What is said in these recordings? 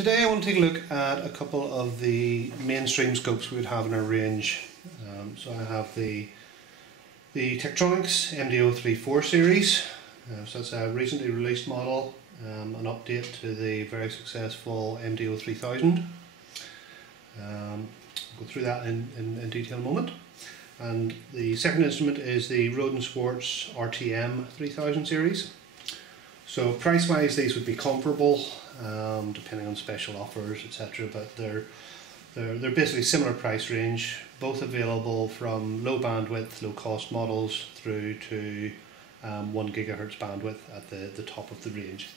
Today I want to take a look at a couple of the mainstream scopes we would have in our range. So I have the Tektronix MDO34 series, so that's a recently released model, an update to the very successful MDO3000. I'll go through that in detail in a moment. And the second instrument is the Rohde&Schwarz RTM3K series. So price wise these would be comparable depending on special offers, etc. But they're basically similar price range, both available from low bandwidth, low cost models through to 1 GHz bandwidth at the top of the range.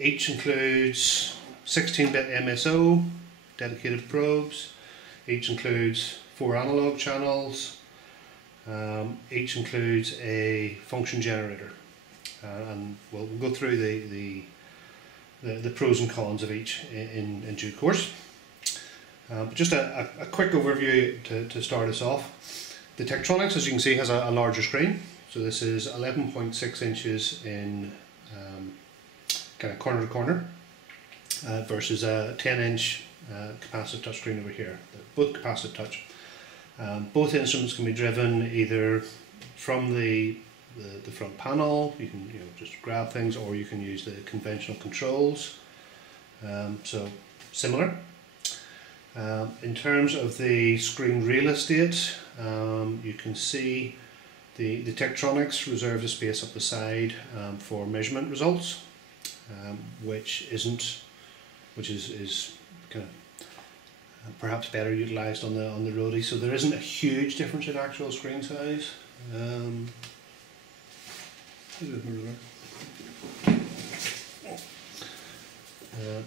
Each includes 16-bit MSO, dedicated probes, each includes 4 analog channels, each includes a function generator. And we'll go through the pros and cons of each in due course. But just a quick overview to start us off. The Tektronix, as you can see, has a larger screen. So this is 11.6 inches in kind of corner to corner versus a 10-inch capacitive touchscreen over here. They're both capacitive touch. Both instruments can be driven either from the front panel. You can just grab things, or you can use the conventional controls. So similar. In terms of the screen real estate, you can see the Tektronix reserves a space up the side for measurement results, which is kind of perhaps better utilised on the Rohde. So there isn't a huge difference in actual screen size.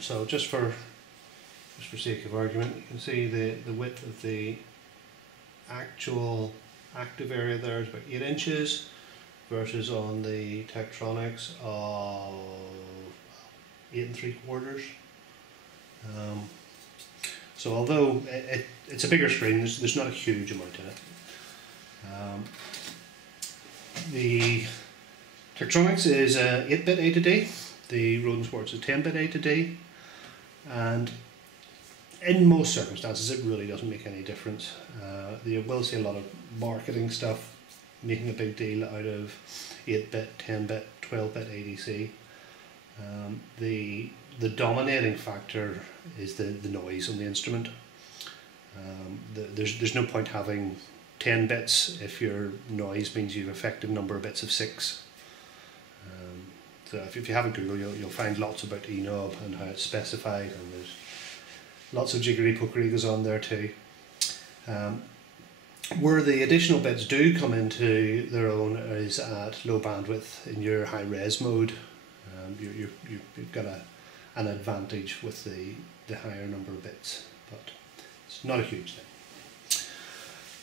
So just for sake of argument, you can see the width of the actual active area there is about 8 inches versus on the Tektronix of 8 3/4. So although it's a bigger screen, there's not a huge amount in it. The Tektronix is 8-bit A to D, the Rohde&Schwarz is 10-bit A to D, and in most circumstances it really doesn't make any difference. You will see a lot of marketing stuff making a big deal out of 8-bit, 10-bit, 12-bit ADC. The dominating factor is the noise on the instrument. There's no point having 10 bits if your noise means you have effective number of bits of 6. So if you have a Google, you'll find lots about ENOB and how it's specified, and there's lots of jiggery pokery goes on there too. Where the additional bits do come into their own is at low bandwidth in your high res mode. You've got an advantage with the higher number of bits, but it's not a huge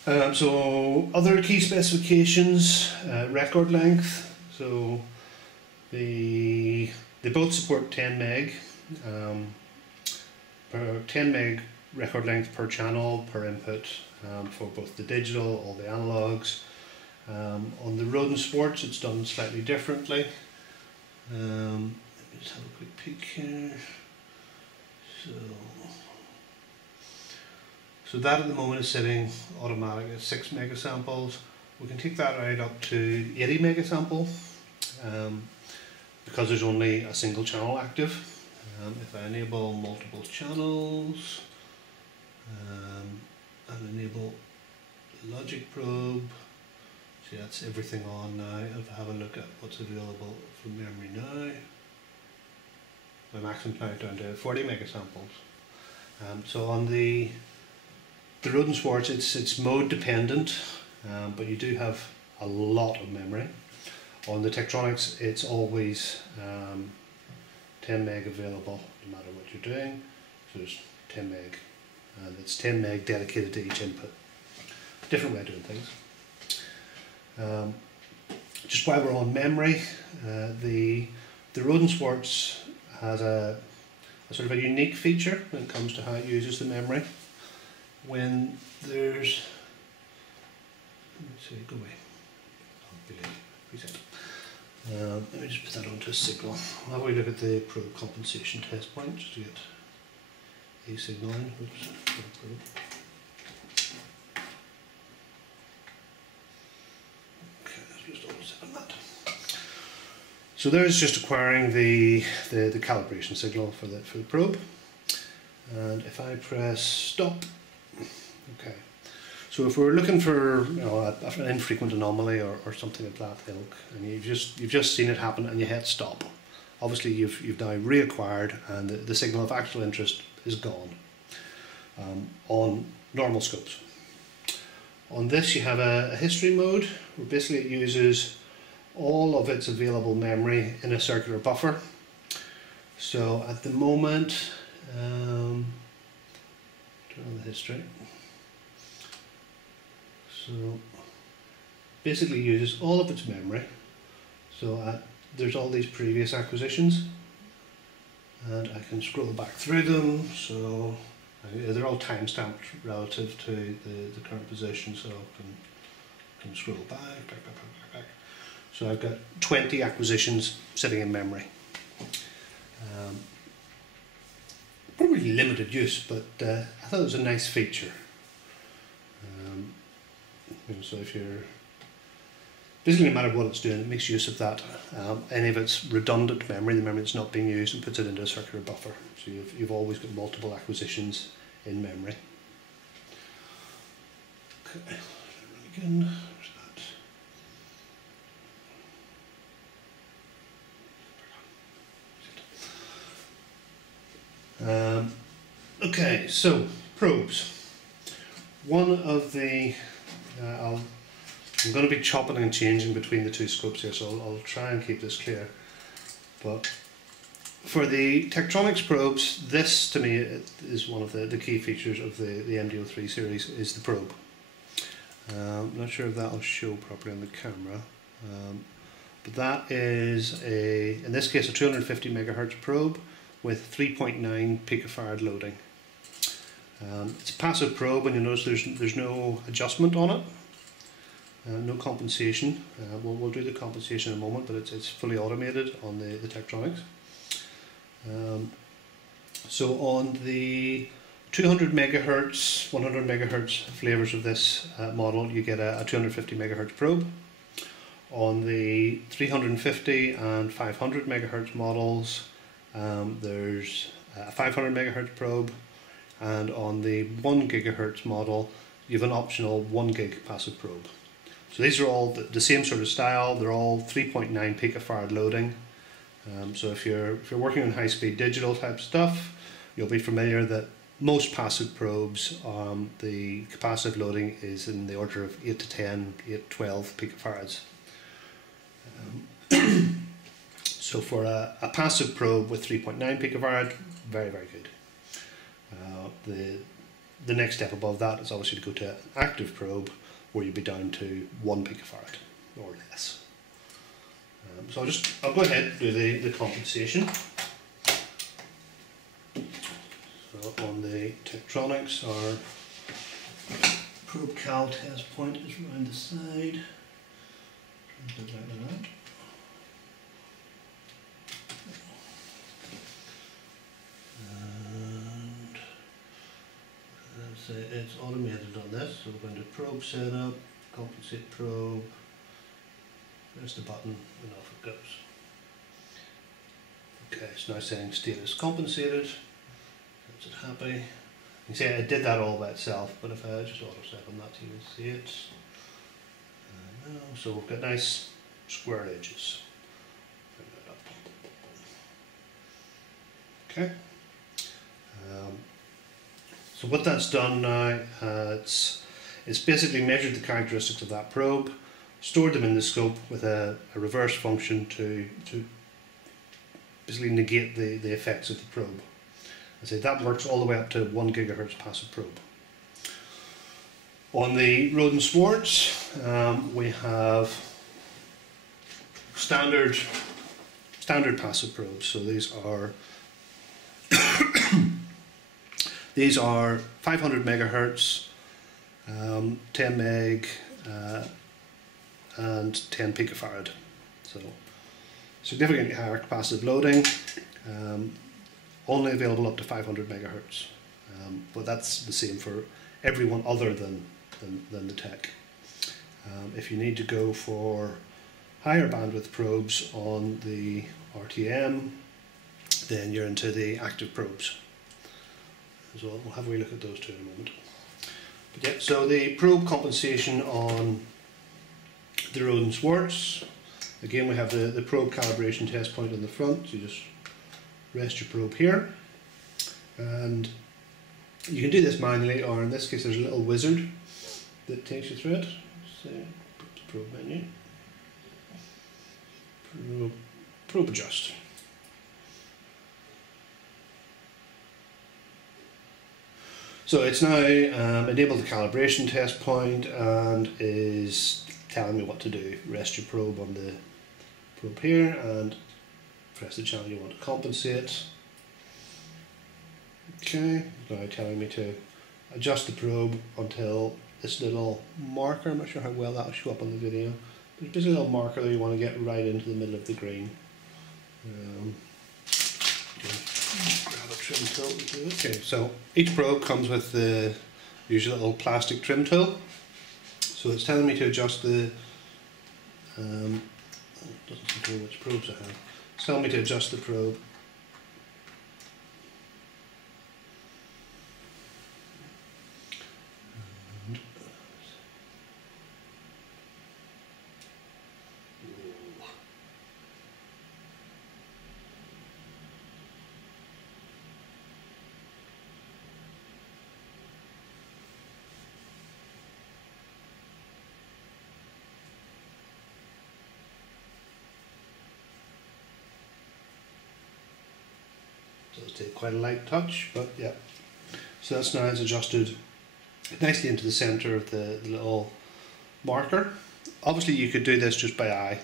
thing. So other key specifications, record length. So they both support 10 meg, per 10 meg record length per channel per input for both the digital, all the analogs. On the Rohde&Schwarz it's done slightly differently. Let me just have a quick peek here. So that at the moment is sitting automatic at 6 megasamples. We can take that right up to 80 megasample because there's only a single channel active. If I enable multiple channels and enable logic probe, see that's everything on now. If I have a look at what's available from memory now, my maximum now down to 40 megasamples. So on the Rohde&Schwarz it's mode dependent, but you do have a lot of memory. On the Tektronix it's always 10 meg available no matter what you're doing. So there's 10 meg, and it's 10 meg dedicated to each input. Different way of doing things. Just while we're on memory, the Rohde&Schwarz has a sort of a unique feature when it comes to how it uses the memory. When there's, let's see, go away. Reset. Let me just put that onto a signal. I'll have a look at the probe compensation test point just to get a signal in. Oops, probe. Okay, let's just double check on that. So there's just acquiring the calibration signal for the probe. And if I press stop, okay. So if we're looking for an infrequent anomaly or something of that ilk, and you've just seen it happen and you hit stop, obviously you've now reacquired and the signal of actual interest is gone on normal scopes. On this you have a history mode where basically it uses all of its available memory in a circular buffer. So at the moment, turn on the history. So basically uses all of its memory. So there's all these previous acquisitions, and I can scroll back through them. So they're all timestamped relative to the current position. So I can scroll back. So I've got 20 acquisitions sitting in memory. Probably limited use, but I thought it was a nice feature. So if you're basically, no matter what it's doing, it makes use of that. Any of its redundant memory, the memory that's not being used, and puts it into a circular buffer. So you've always got multiple acquisitions in memory. Okay, again, where's that? Okay, so probes. One of the I'm going to be chopping and changing between the two scopes here, so I'll try and keep this clear. But for the Tektronix probes, this to me is one of the key features of the MDO3 series, is the probe. I'm not sure if that will show properly on the camera, but that is in this case, a 250 megahertz probe with 3.9 picofarad loading. It's a passive probe, and you notice there's no adjustment on it, no compensation. We'll do the compensation in a moment, but it's fully automated on the Tektronix. So on the 200 megahertz, 100 megahertz flavors of this model, you get a 250 megahertz probe. On the 350 and 500 megahertz models, there's a 500 megahertz probe. And on the 1 gigahertz model, you have an optional 1 gig passive probe. So these are all the same sort of style. They're all 3.9 picofarad loading. So if you're working on high-speed digital type stuff, you'll be familiar that most passive probes, the capacitive loading is in the order of 8 to 10, 8 to 12 picofarads. So for a passive probe with 3.9 picofarad, very, very good. The next step above that is obviously to go to an active probe, where you'll be down to 1 picofarad or less. So I'll go ahead and do the compensation. So on the Tektronix, our probe cal test point is around the side. Try and put that out. So it's automated on this, so we're going to probe setup, compensate probe, there's the button, and off it goes. Okay, it's now saying status compensated, is it happy? You can see it did that all by itself, but if I just auto set on that, you can see it. So we've got nice square edges. Bring that up. Okay. So what that's done now, it's basically measured the characteristics of that probe, stored them in the scope with a reverse function to basically negate the effects of the probe. I say that works all the way up to 1 gigahertz passive probe. On the Rohde&Schwarz, we have standard passive probes. So these are 500 megahertz, 10 meg, and 10 picofarad. So significantly higher capacitive loading, only available up to 500 megahertz, but that's the same for everyone other than the tech. If you need to go for higher bandwidth probes on the RTM, then you're into the active probes. So we'll have a wee look at those two in a moment. But yeah, so the probe compensation on the Rohde&Schwarz. Again, we have the probe calibration test point on the front. You just rest your probe here, and you can do this manually, or in this case there's a little wizard that takes you through it. So, probe menu, probe adjust. So it's now enabled the calibration test point and is telling me what to do. Rest your probe on the probe here and press the channel you want to compensate. Okay, now telling me to adjust the probe until this little marker, I'm not sure how well that will show up on the video, but there's a little marker there you want to get right into the middle of the green. Grab a trim tool to do it. Okay, so each probe comes with the usual little plastic trim tool. So it's telling me to adjust the, it doesn't control which probes I have. It's telling me to adjust the probe. Does take quite a light touch, but yeah. So that's now adjusted nicely into the centre of the little marker. Obviously you could do this just by eye,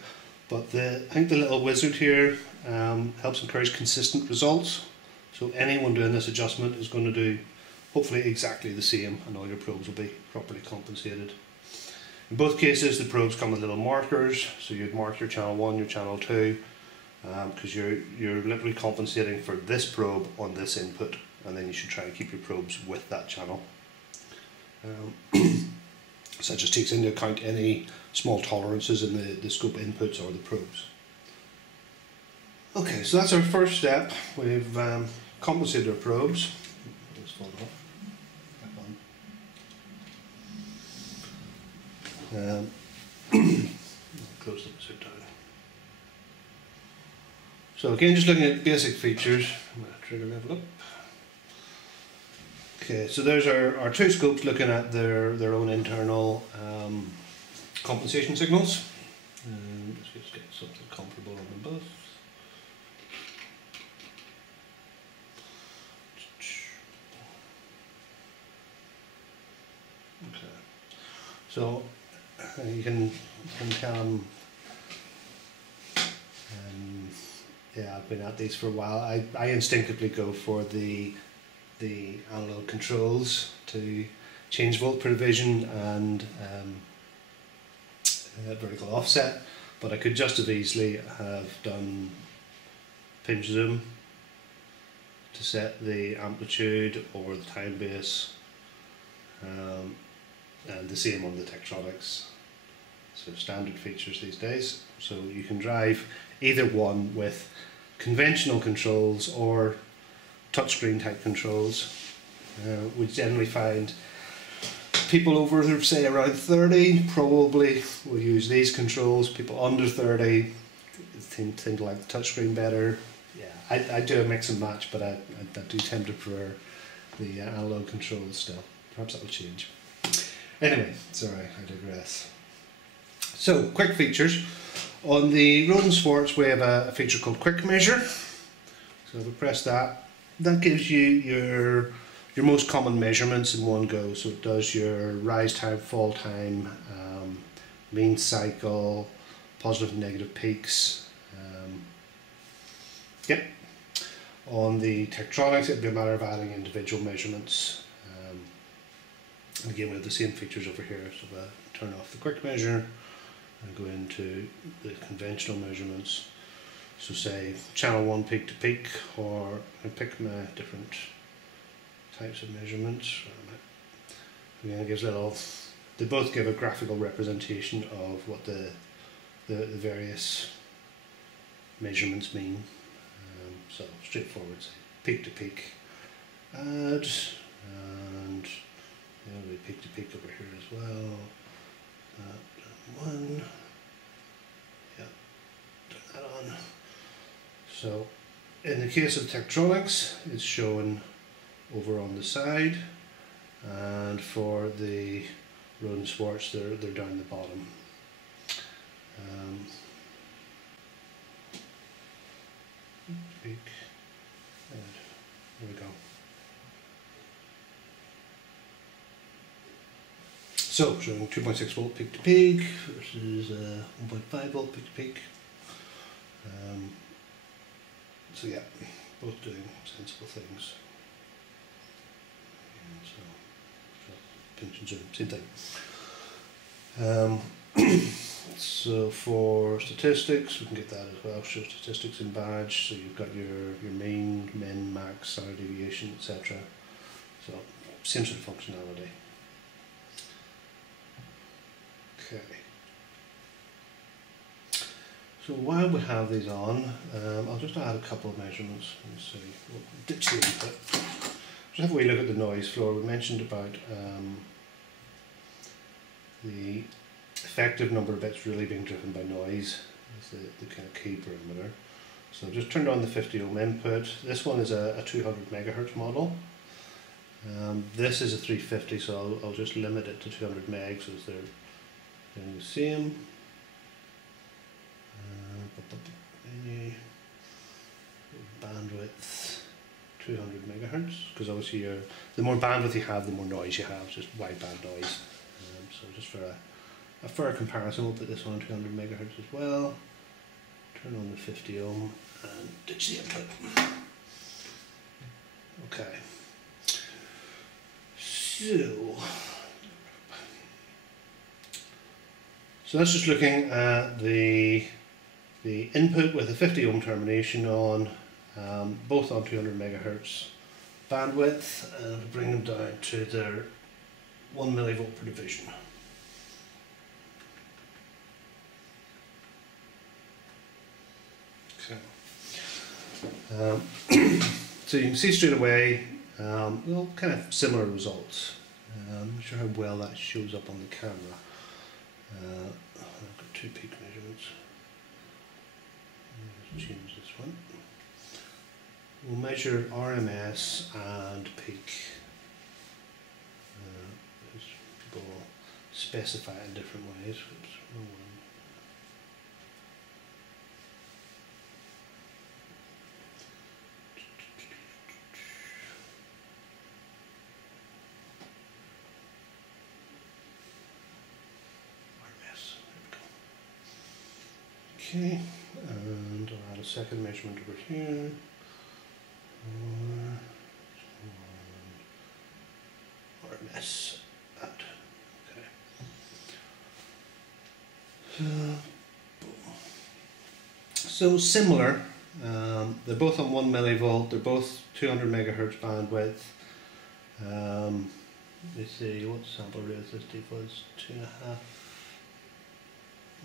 but I think the little wizard here helps encourage consistent results. So anyone doing this adjustment is going to do hopefully exactly the same, and all your probes will be properly compensated. In both cases the probes come with little markers, so you'd mark your channel 1, your channel 2, because you're literally compensating for this probe on this input, and then you should try and keep your probes with that channel. So it just takes into account any small tolerances in the scope inputs or the probes. Okay, so that's our first step. We've compensated our probes. Let's fall off. Back on. Close the wizard down. So again, just looking at basic features. I'm going to trigger level up. Okay, so there's our two scopes looking at their own internal compensation signals. Let's just get something comparable on them both. Okay, so you can tell them. Yeah, I've been at these for a while. I instinctively go for the analog controls to change volt provision and vertical offset, but I could just as easily have done pinch zoom to set the amplitude or the time base, and the same on the Tektronix. So standard features these days. So you can drive either one with conventional controls or touchscreen type controls. We generally find people over, say, around 30 probably will use these controls. People under 30 tend to like the touchscreen better. Yeah, I do a mix and match, but I do tend to prefer the analog controls still. Perhaps that will change. Anyway, sorry, I digress. So, quick features. On the Rohde&Schwarz we have a feature called Quick Measure. So if we press that, that gives you your most common measurements in one go. So it does your rise time, fall time, mean cycle, positive and negative peaks. Yep. On the Tektronix, it'd be a matter of adding individual measurements. And again, we have the same features over here. So if I turn off the Quick Measure and go into the conventional measurements, So say channel 1 peak to peak, or I pick my different types of measurements. Again, it gives they both give a graphical representation of what the various measurements mean. So straightforward, say peak to peak, add, and there'll be peak to peak over here as well. One, yeah, turn that on. So in the case of Tektronix, it's shown over on the side, and for the Rohde&Schwarz, they're down the bottom. Peak. There we go. So showing 2.6 volt peak to peak versus 1.5 volt peak to peak. So yeah, both doing sensible things. So pinch and zoom, same thing. So for statistics, we can get that as well. Show statistics in badge. So you've got your mean, min, max, standard deviation, etc. So same sort of functionality. Okay. So while we have these on, I'll just add a couple of measurements. Let me see. We'll ditch the input. Just have a wee look at the noise floor. We mentioned about the effective number of bits really being driven by noise. That's the kind of key parameter. So I've just turned on the 50 ohm input. This one is a 200 megahertz model. This is a 350, so I'll just limit it to 200 megs as they're doing the same. Bandwidth 200 megahertz, because obviously the more bandwidth you have, the more noise you have, just wideband noise. So just for a fair comparison, we'll put this one on 200 megahertz as well. Turn on the 50 ohm and ditch the input. Okay. So that's just looking at the input with a 50 ohm termination on, both on 200 megahertz bandwidth, and if we bring them down to their 1 millivolt per division. Okay. So you can see straight away, well, kind of similar results. I'm not sure how well that shows up on the camera. I've got two peak measurements. Let's change this one. We'll measure RMS and peak. People specify it in different ways. Oops, wrong one. Okay, and I'll add a second measurement over here. RMS at. Okay. So similar. They're both on 1 millivolt. They're both 200 megahertz bandwidth. Let's see what sample rate this was. 2.5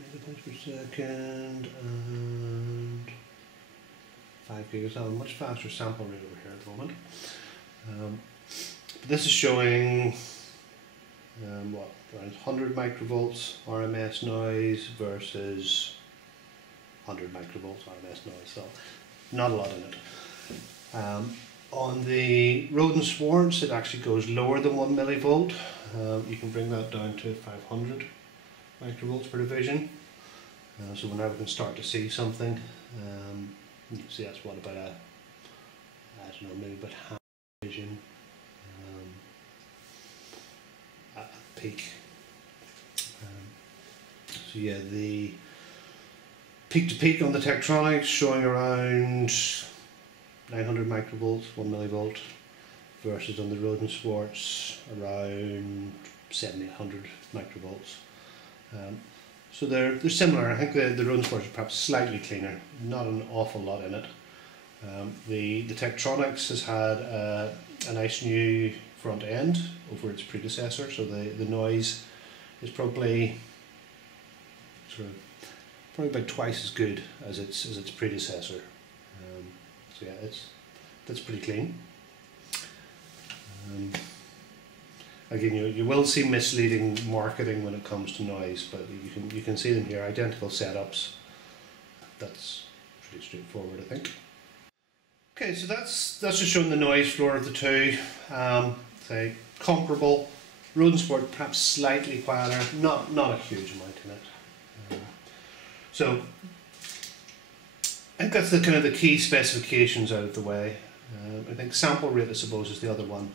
megabytes per second and 5 gigs. So much faster sample rate over here at the moment. But this is showing what, around 100 microvolts RMS noise versus 100 microvolts RMS noise. So not a lot in it. On the Rohde&Schwarz, it actually goes lower than 1 millivolt. You can bring that down to 500 microvolts per division. So whenever we can start to see something, you can see that's what, about a, I don't know, maybe about half division at peak. So yeah, the peak to peak on the Tektronix showing around 900 microvolts, 1 millivolt, versus on the Rohde&Schwarz around 700-800 microvolts. So they're similar. I think the Rohde&Schwarz are perhaps slightly cleaner, not an awful lot in it. The Tektronix has had a nice new front end over its predecessor, so the noise is probably about twice as good as its predecessor. So yeah, that's pretty clean. Again, you will see misleading marketing when it comes to noise, but you can see them here, identical setups. That's pretty straightforward, I think. Okay, so that's just showing the noise floor of the two. Say comparable. Rohde&Schwarz perhaps slightly quieter, not a huge amount in it. So I think that's the kind of the key specifications out of the way. I think sample rate, I suppose, is the other one.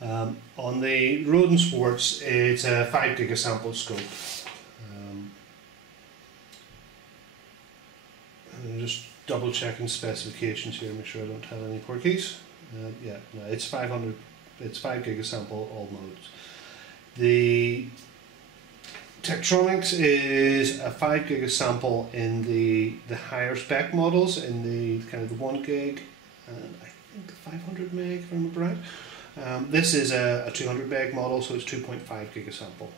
On the Rohde&Schwarz, it's a 5 gigasample scope. I'm just double checking specifications here, make sure I don't have any porkies. Yeah, no, it's 5 gigasample all modes. The Tektronix is a 5 gigasample in the higher spec models, in the kind of the 1 gig, and I think the 500 meg, if I remember right. This is a 200 meg model, so it's 2.5 gigasample.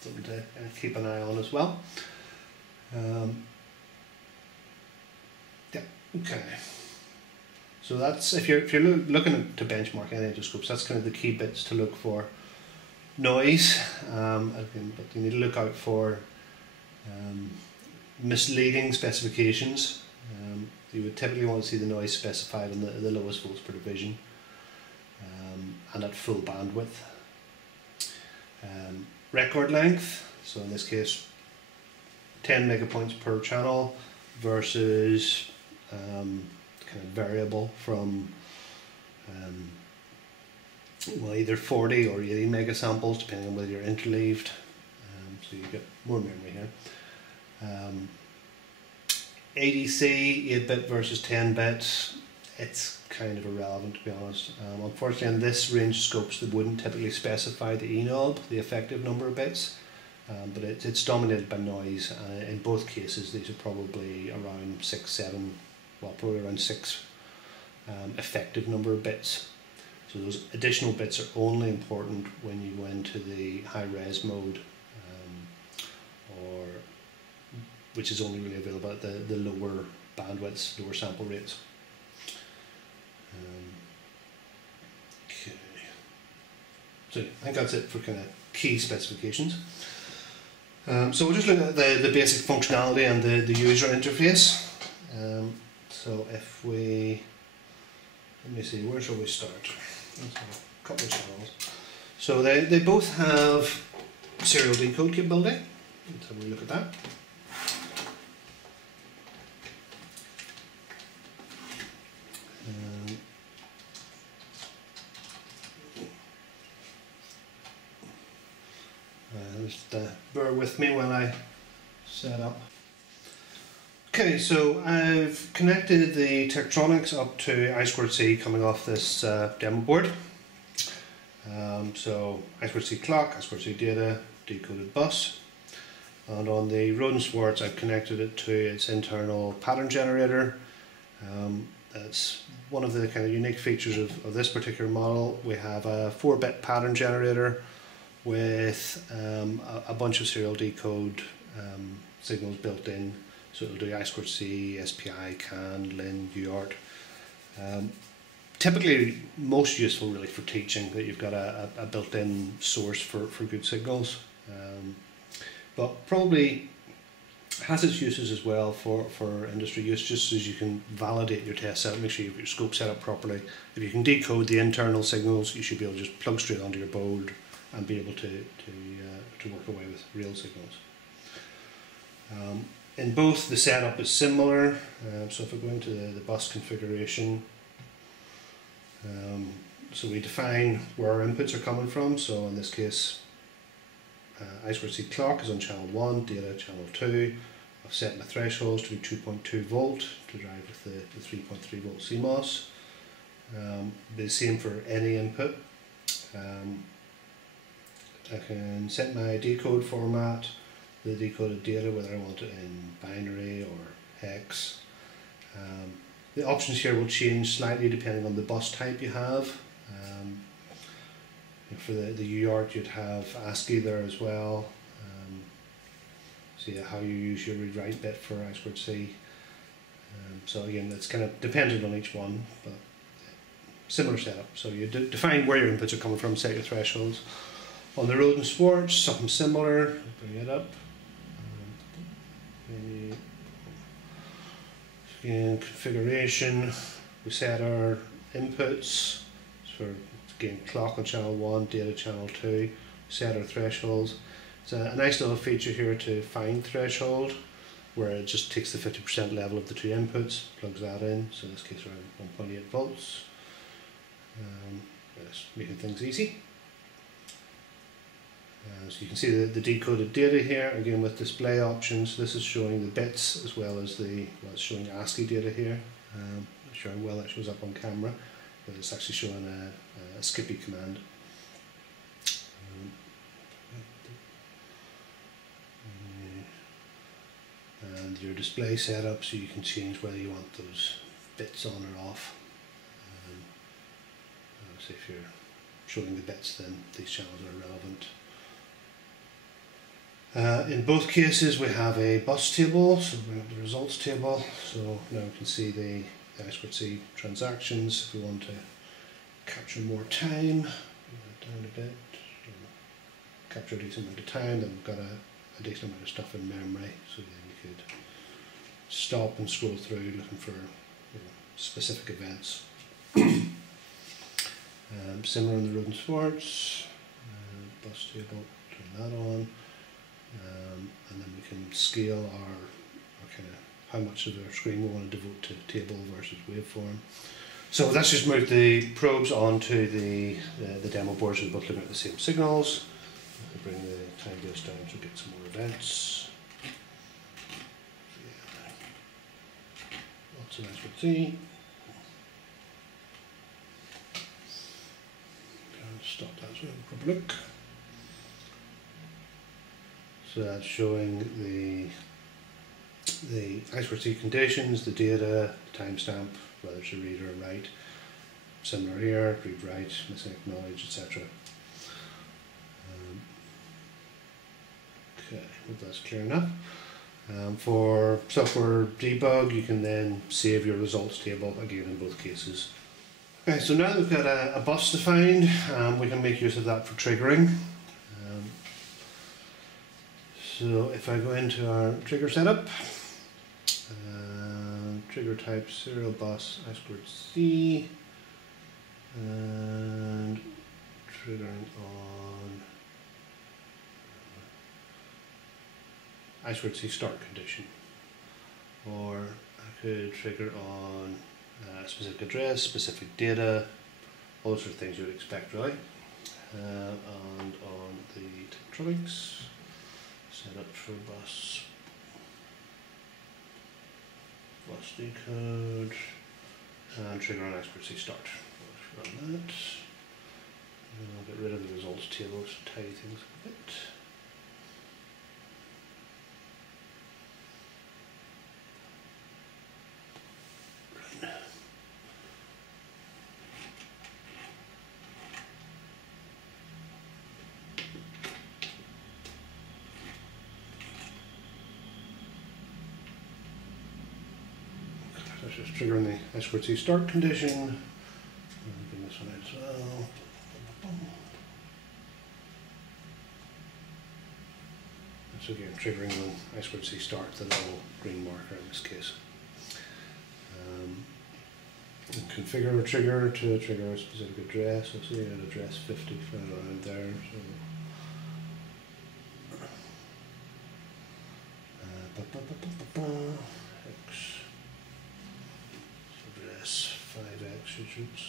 Something to keep an eye on as well. Yeah, okay. So that's, if you're looking to benchmark any endoscopes, that's kind of the key bits to look for. Noise, but you need to look out for misleading specifications. You would typically want to see the noise specified on the lowest volts per division and at full bandwidth. Record length, so in this case 10 megapoints per channel versus kind of variable from well, either 40 or 80 megasamples, depending on whether you're interleaved. So you get more memory here. ADC, 8-bit versus 10-bit, it's kind of irrelevant, to be honest. Unfortunately, in this range of scopes, they wouldn't typically specify the ENOB, the effective number of bits, but it's dominated by noise. In both cases, these are probably around 6, 7, well, probably around 6 effective number of bits. So those additional bits are only important when you go into the high-res mode, or which is only really available at the lower bandwidths, lower sample rates. Okay. So I think that's it for kind of key specifications. So we'll just look at the basic functionality and the user interface. So if we, let me see, where shall we start? Let's have a couple of channels. So they both have serial decode capability. Let's have a look at that. Just bear with me while I set up. Okay, so I've connected the Tektronix up to I2C coming off this demo board. So I2C clock, I2C data, decoded bus. And on the Rohde&Schwarz, I've connected it to its internal pattern generator. That's one of the kind of unique features of this particular model. We have a 4-bit pattern generator with a bunch of serial decode signals built in. So it'll do I2C, SPI, CAN, LIN, UART. Typically most useful really for teaching, that you've got a built-in source for good signals. But probably has its uses as well for industry use, just as you can validate your test set, make sure you've got your scope set up properly. If you can decode the internal signals, you should be able to just plug straight onto your board and be able to work away with real signals. In both, the setup is similar. So if we go into the bus configuration, so we define where our inputs are coming from. So in this case, I2C clock is on channel 1, data channel 2. I've set my thresholds to be 2.2 volt to drive with the 3.3 volt CMOS. Be the same for any input. I can set my decode format, the decoded data, whether I want it in binary or hex. The options here will change slightly depending on the bus type you have. For the UART you'd have ASCII there as well. See how you use your read-write bit for I2C. So again, it's kind of dependent on each one, but similar setup. So you define where your inputs are coming from, set your thresholds. On the Rohde&Schwarz, something similar. Bring it up. Again, configuration. We set our inputs for again clock on channel 1, data channel 2. Set our thresholds. It's a nice little feature here to find threshold, where it just takes the 50% level of the two inputs, plugs that in. So in this case, around 1.8 volts. Just making things easy. So you can see the decoded data here, again with display options. This is showing the bits as well as it's showing ASCII data here. Not sure how well that shows up on camera, but it's actually showing a Skippy command. And your display setup, so you can change whether you want those bits on or off. So if you're showing the bits, then these channels are relevant. In both cases we have a bus table, so we have the results table. So now we can see the I2C transactions. If we want to capture more time, bring that down a bit, capture a decent amount of time, then we've got a decent amount of stuff in memory, so then you could stop and scroll through looking for specific events. Similar on the Rohde&Schwarz, bus table, turn that on. And then we can scale our kind of how much of our screen we want to devote to table versus waveform. So let's just move the probes onto the demo board, so we're both looking at the same signals. We'll bring the time base down to get some more events. Lots of I2C. Stop that so we have a proper look. So that's showing the I2C conditions, the data, the timestamp, whether it's a read or a write. Similar here, read, write, missing acknowledge, etc. Okay, hope that's clear enough. For software debug, you can then save your results table again in both cases. Okay, so now that we've got a bus defined, we can make use of that for triggering. So if I go into our trigger setup, trigger type serial bus I2C, and triggering on I2C start condition, or I could trigger on a specific address, specific data, all those sort of things you would expect really. And on the electronics, set up for bus decode, and trigger on I2C start. Let's run that. And I'll get rid of the results table to tidy things up a bit. That's just triggering the I2C start condition. Bring this one out as well. So again, triggering on I2C start, the little green marker in this case. Configure a trigger to trigger a specific address. So say an address 50 around there. So X. Address 5X digits.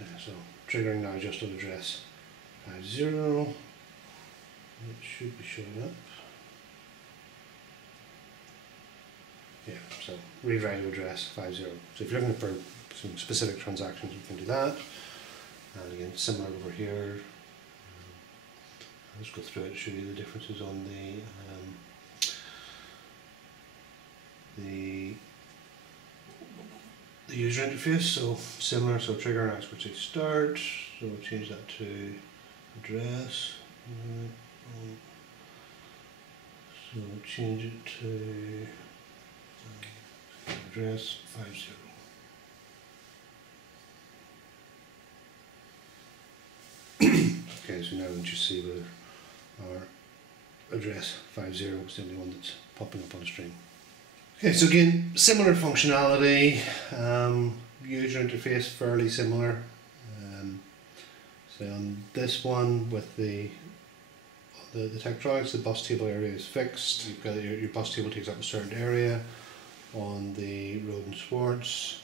Okay, so triggering now just an address 50. It should be showing up. yeah, so read write address 50. So if you're looking for some specific transactions, you can do that. And again, similar over here. I'll just go through it to show you the differences on the user interface. So similar, so trigger and accuracy start. So we'll change that to address. So we'll change it to address 50. Okay, so now we just see whether our address 50 is the only one that's popping up on the screen. Okay, so again, similar functionality, user interface fairly similar. So on this one with the Tektronix, the bus table area is fixed. You've got your bus table takes up a certain area. On the Rohde&Schwarz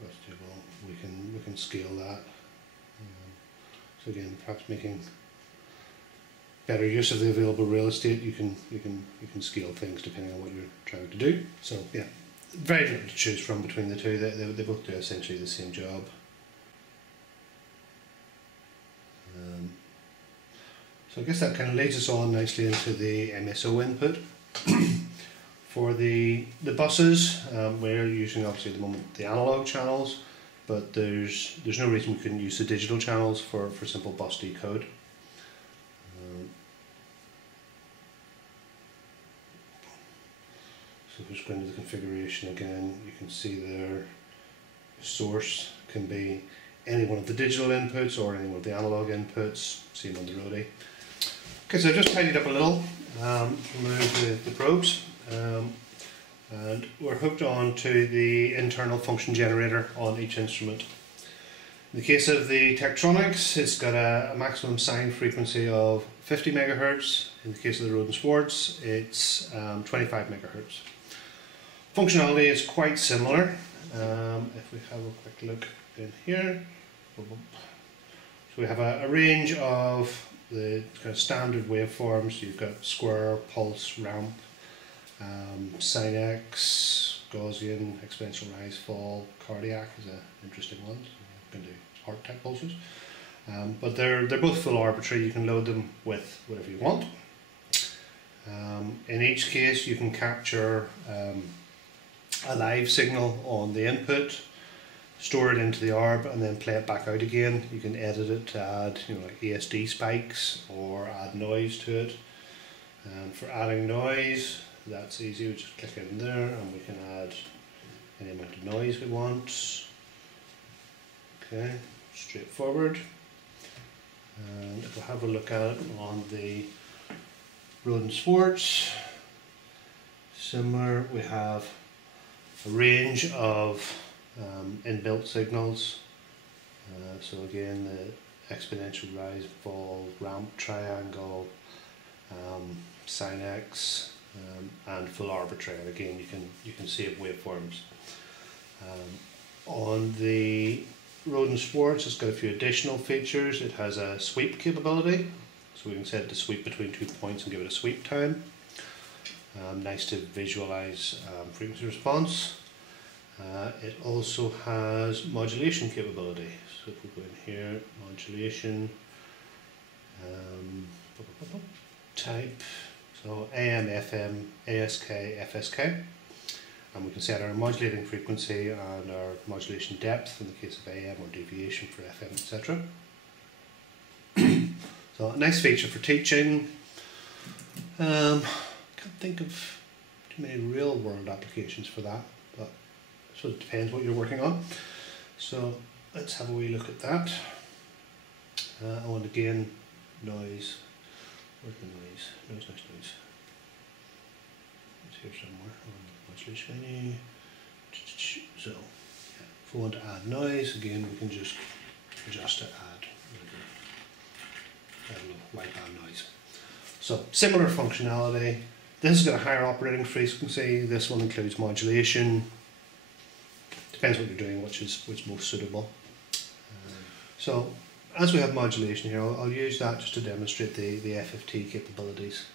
bus table, we can scale that. So again, perhaps making better use of the available real estate, you can scale things depending on what you're trying to do. So yeah, very little to choose from between the two. They both do essentially the same job. So I guess that kind of leads us on nicely into the MSO input. For the buses, we're using obviously at the moment the analog channels, but there's no reason we couldn't use the digital channels for simple bus decode. So just going to the configuration again, you can see there source can be any one of the digital inputs or any one of the analog inputs, same on the Rohde. Okay, so I just tidied up a little, removed the probes, and we're hooked on to the internal function generator on each instrument. In the case of the Tektronix, it's got a maximum sine frequency of 50 megahertz. In the case of the Rohde&Schwarz, it's 25 megahertz. Functionality is quite similar. If we have a quick look in here, so we have a range of the kind of standard waveforms. You've got square, pulse, ramp, sine X, Gaussian, exponential rise, fall, cardiac is an interesting one. So you can do heart type pulses, but they're both full arbitrary. You can load them with whatever you want. In each case, you can capture a live signal on the input, store it into the ARB, and then play it back out again. You can edit it to add, like ASD spikes or add noise to it. For adding noise, that's easy. We just click in there, and we can add any amount of noise we want. Okay, straightforward. And if we have a look at it on the Rohde&Schwarz, similar, we have a range of inbuilt signals. So again, the exponential rise, fall, ramp, triangle, sine X, and full arbitrary. And again, you can save waveforms. On the Rohde&Schwarz, it's got a few additional features. It has a sweep capability, so we can set it to sweep between 2 points and give it a sweep time. Nice to visualize frequency response. It also has modulation capability. So if we go in here, modulation, type, so AM, FM, ASK, FSK, and we can set our modulating frequency and our modulation depth in the case of AM, or deviation for FM, etc. So a nice feature for teaching. Can't think of too many real world applications for that, but so it depends what you're working on. So let's have a wee look at that. And again, noise. Where's the noise? Noise. It's here somewhere on modulation menu. So yeah, if we want to add noise, again we can just adjust to add a little wideband noise. So similar functionality. This has got a higher operating frequency. This one includes modulation. Depends what you're doing, which is most suitable. So as we have modulation here, I'll use that just to demonstrate the FFT capabilities.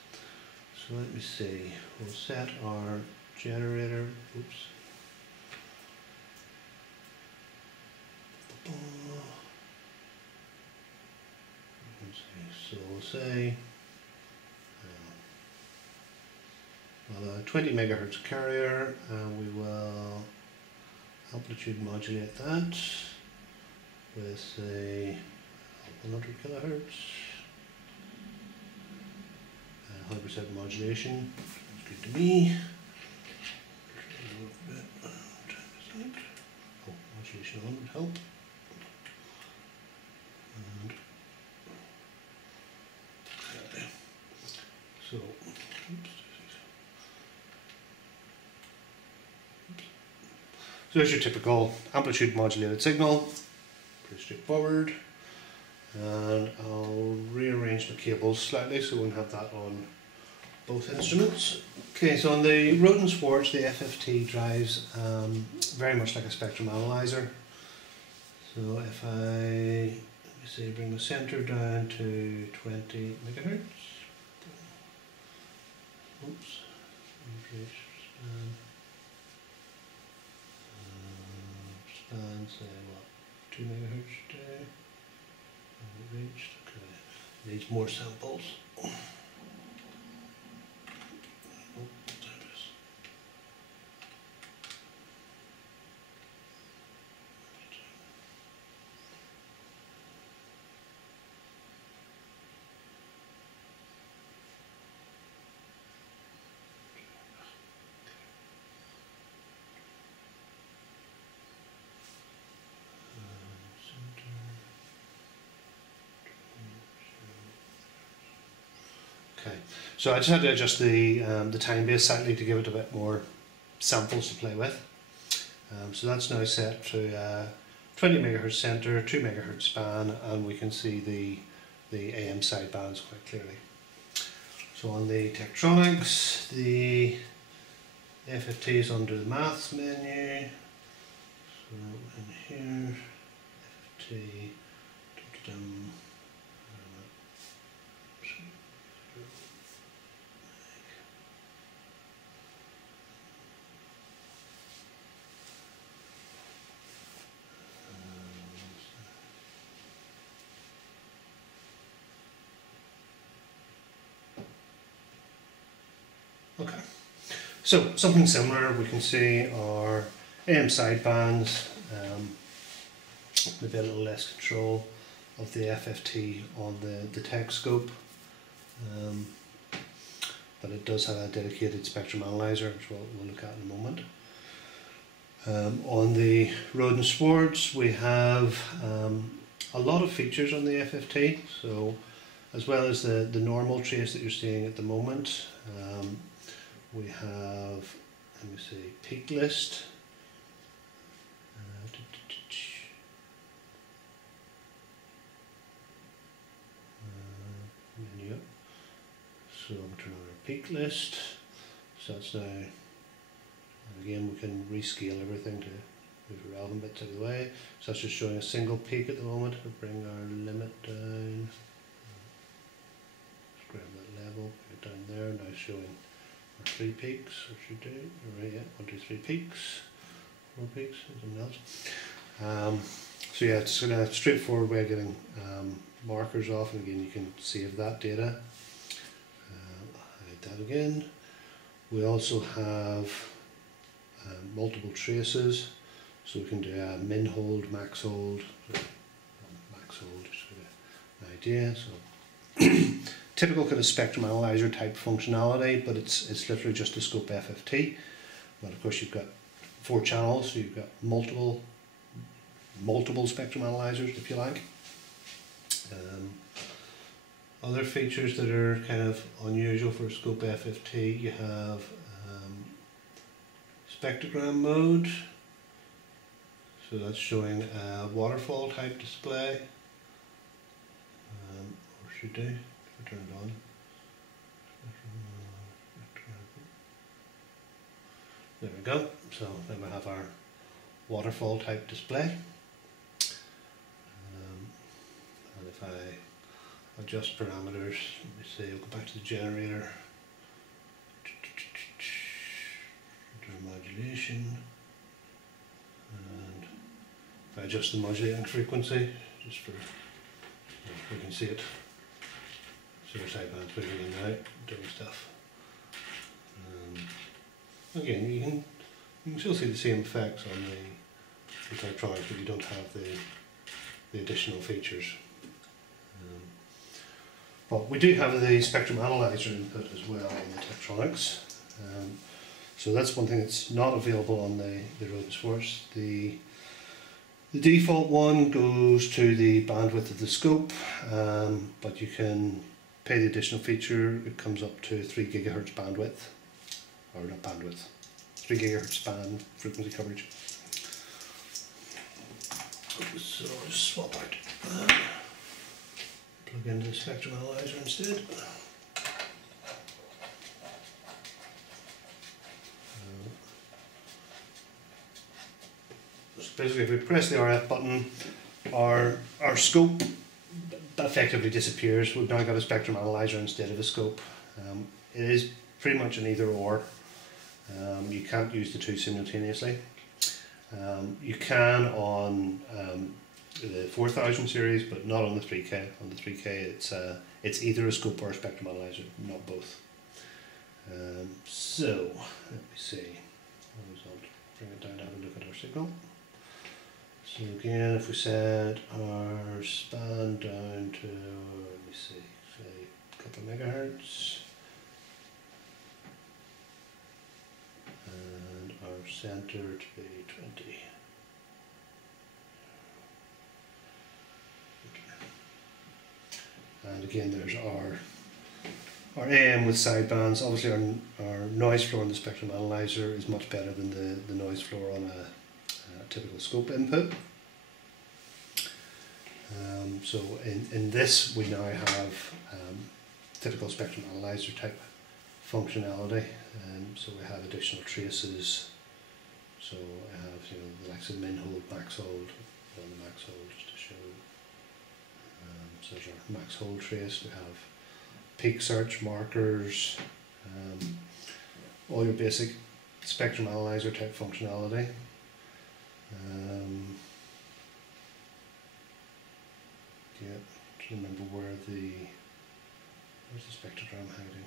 So let me see, we'll set our generator, oops. So we'll say well, a 20 megahertz carrier, and we will amplitude modulate that with a 100 kilohertz, 100% modulation. Sounds good to me. Oh, modulation on would help. And okay. So, oops. So there's your typical amplitude modulated signal, pretty straightforward. And I'll rearrange the cables slightly so we won't have that on both instruments. Okay, so on the Rohde&Schwarz, the FFT drives very much like a spectrum analyzer. So if I, let me see, bring the center down to 20 megahertz. Oops, span, say what, 2 megahertz today. Reached, okay. Needs more samples. Oh, there it is. Okay, so I just had to adjust the time base slightly to give it a bit more samples to play with. So that's now set to 20 megahertz center, 2 megahertz span, and we can see the AM sidebands quite clearly. So on the Tektronix, the FFT is under the maths menu. So in here, FFT. Okay, so something similar, we can see our AM sidebands, maybe a little less control of the FFT on the tech scope, but it does have a dedicated spectrum analyzer, which we'll look at in a moment. On the Rohde&Schwarz, we have a lot of features on the FFT, so as well as the normal trace that you're seeing at the moment. We have, let me see, peak list. Menu up. So we'll turn on our peak list. So that's now, and again we can rescale everything to move the relevant bits out of the way. So that's just showing a single peak at the moment. We'll bring our limit down. Let's grab that level, bring it down there, now showing 3 peaks, or should do, right, yeah, 1, 2, 3 peaks, 4 peaks, something else. So yeah, it's a straightforward way of getting markers off, and again you can save that data. Hide that again. We also have multiple traces, so we can do a min hold, max hold, max hold, just to get an idea. So typical kind of spectrum analyzer type functionality, but it's literally just a scope FFT. But of course you've got 4 channels, so you've got multiple spectrum analyzers, if you like. Other features that are kind of unusual for scope FFT, you have spectrogram mode, so that's showing a waterfall type display, or should do. Turn it on. There we go. So then we have our waterfall type display. And if I adjust parameters, let me see, I'll go back to the generator. Annotation, and if I adjust the modulating frequency, just for, we can see it. So our sideband's moving in and out, doing stuff. Again, you can still see the same effects on the electronics, but you don't have the additional features. But we do have the spectrum analyzer input as well on the Tektronix. So that's one thing that's not available on the Rohde&Schwarz. The default one goes to the bandwidth of the scope, but you can pay the additional feature. It comes up to 3 GHz bandwidth, or not bandwidth, 3 GHz band frequency coverage. So I'll just swap out that. Plug into the spectrum analyzer instead. So basically, if we press the RF button, our scope effectively disappears. We've now got a spectrum analyzer instead of a scope. It is pretty much an either or. You can't use the two simultaneously. You can on the 4000 series, but not on the 3K. On the 3K, it's either a scope or a spectrum analyzer, not both. So let me see. I'll bring it down to have a look at our signal. So again, if we set our span down to, let me see, say a couple of megahertz, and our center to be 20. And again, there's our AM with sidebands. Obviously, our noise floor on the spectrum analyzer is much better than the noise floor on a typical scope input. So in this, we now have typical spectrum analyzer type functionality. So we have additional traces. So I have the likes of min hold, max hold, on the max hold just to show. So there's our max hold trace. We have peak search markers, all your basic spectrum analyzer type functionality. Yeah, to remember where's the spectrogram hiding?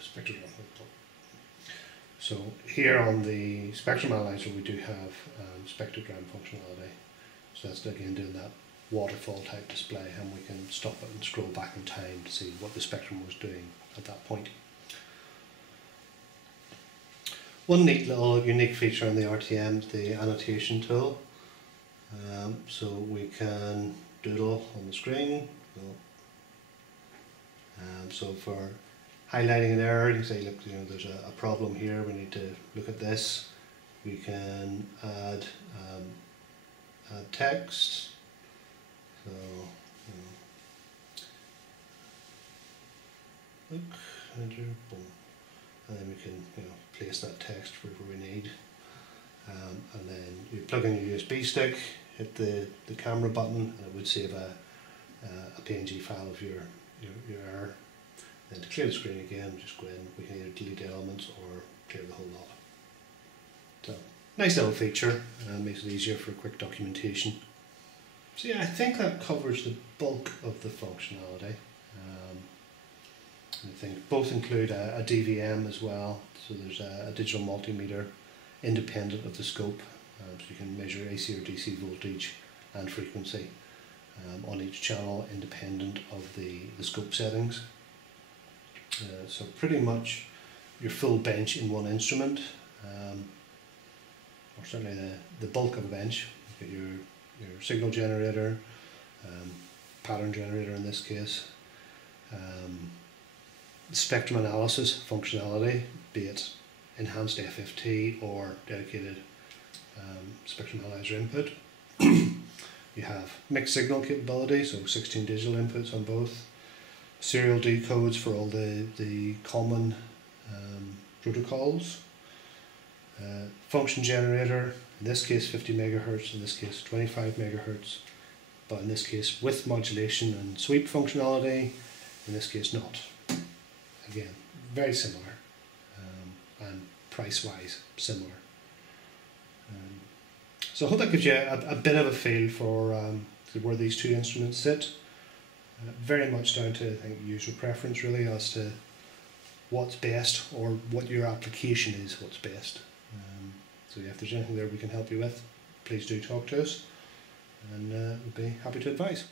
Spectrogram. So here on the spectrum analyzer we do have spectrogram functionality. So that's again doing that waterfall type display, and we can stop it and scroll back in time to see what the spectrum was doing at that point. One neat little unique feature on the RTM is the annotation tool. So we can doodle on the screen. So for highlighting an error, you can say, look, there's a problem here, we need to look at this. We can add text. So, look, enter, boom. And then we can place that text wherever we need. And then you plug in your USB stick, hit the camera button, and it would save a PNG file of your error. Then to clear the screen again, just go in. We can either delete elements or clear the whole lot. So nice little feature, makes it easier for quick documentation. So yeah, I think that covers the bulk of the functionality. I think both include a DVM as well, so there's a digital multimeter independent of the scope, so you can measure AC or DC voltage and frequency on each channel independent of the scope settings. So pretty much your full bench in one instrument, or certainly the bulk of a bench. You've got your signal generator, pattern generator in this case, spectrum analysis functionality, be it enhanced FFT or dedicated spectrum analyzer input. You have mixed signal capability, so 16 digital inputs on both. Serial decodes for all the common protocols. Function generator, in this case 50 megahertz, in this case 25 megahertz, but in this case with modulation and sweep functionality, in this case not. Again, very similar, and price-wise similar. So I hope that gives you a bit of a feel for where these two instruments sit. Very much down to, I think, user preference really as to what's best, or what your application is what's best. So yeah, if there's anything there we can help you with, please do talk to us, and we'll be happy to advise.